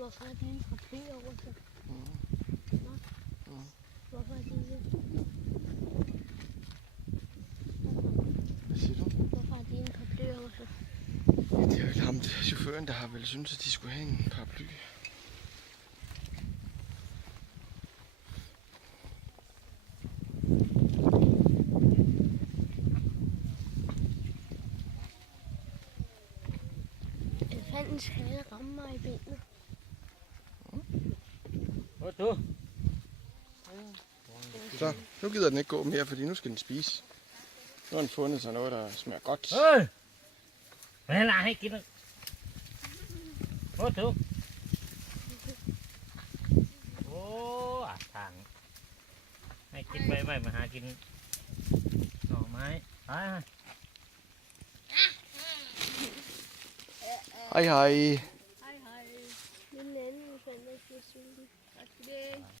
Hvorfor er de en paraply over sig? Hvorfor er de det? Hvad siger du? Hvorfor er de en paraply over sig? Det er jo ikke ham, chaufføren, der har vel syntes, at de skulle have en paraply. Elefantens hale rammer mig i benet. Hvor du? Så, nu gider den ikke gå mere, fordi nu skal den spise. Nu har den fundet sig noget, der smager godt. Hvad er det, giv den? Hvor du? Thằng. Hayกินไปมาหากินหน่อไม้ไป Hej hej. Hej hej. Min anden fandt ikke, jeg sulten. Tak for det.